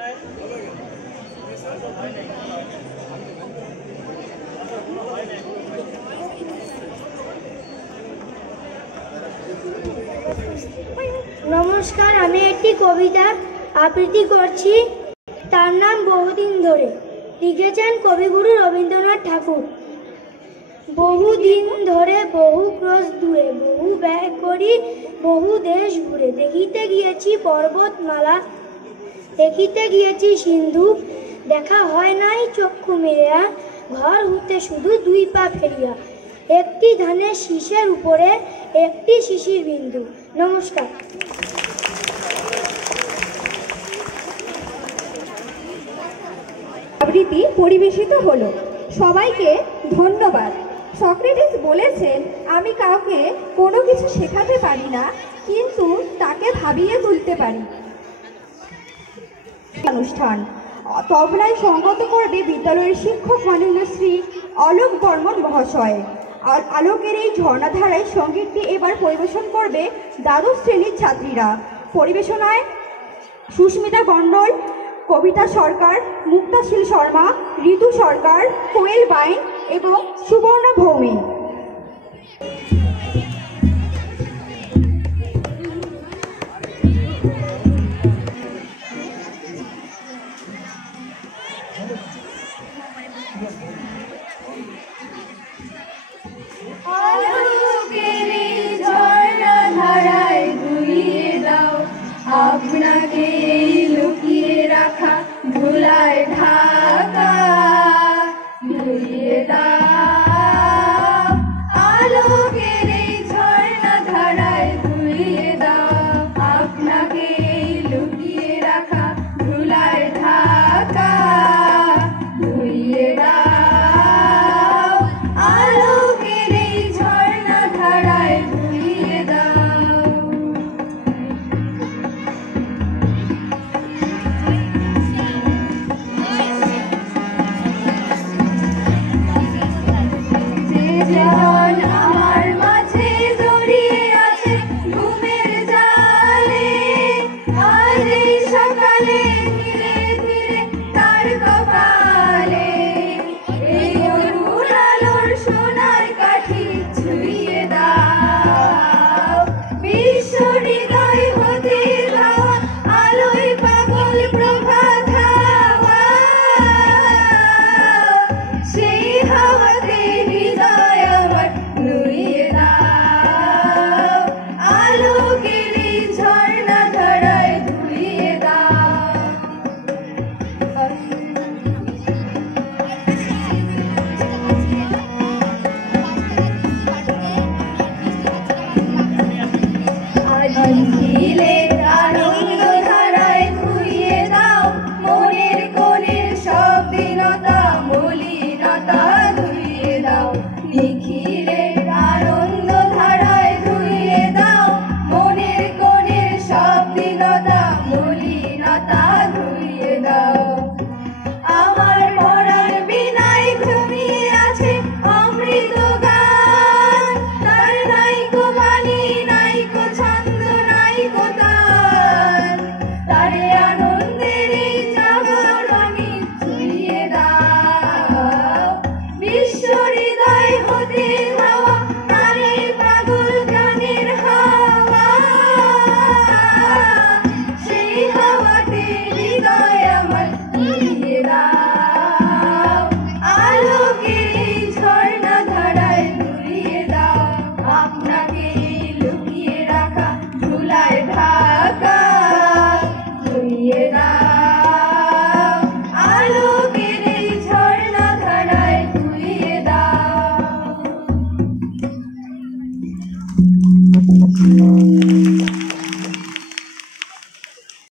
নমস্কার, আমি একটি কবিতা আবৃত্তি করছি। তার নাম বহুদিন ধরে। লিখেছেন কবিগুরু রবীন্দ্রনাথ ঠাকুর। বহুদিন ধরে বহু ক্রোশ দূরে, বহু ব্যয় করি বহু দেশ ঘুরে, দেখিতে গিয়েছি পর্বতমালা, দেখিতে গিয়েছি সিন্ধু, দেখা হয় নাই চক্ষু মেলিয়া, ঘর হতে শুধু দুই পা ফেলিয়া, একটি ধানের শীষের উপরে একটি শিশির বিন্দু। নমস্কার। আবৃত্তি পরিবেশিত হলো। সবাইকে ধন্যবাদ। সক্রেটিস বলেছেন, আমি কাউকে কোনো কিছু শেখাতে পারি না, কিন্তু তাকে ভাবিয়ে তুলতে পারি। অনুষ্ঠান তবলায় সঙ্গত করবে বিদ্যালয়ের শিক্ষক মাননীয় শ্রী অলোক বর্মন মহাশয়। আর আলোকের এই ঝর্ণাধারায় সঙ্গীতটি এবার পরিবেশন করবে দ্বাদশ শ্রেণীর ছাত্রীরা। পরিবেশনায় সুস্মিতা মণ্ডল, কবিতা সরকার, মুক্তাশীল শর্মা, ঋতু সরকার, কোয়েল বাইন এবং সুবর্ণা ভৌমিক। আপনাকে লুকিয়ে রাখা ধুলায় ঢাকা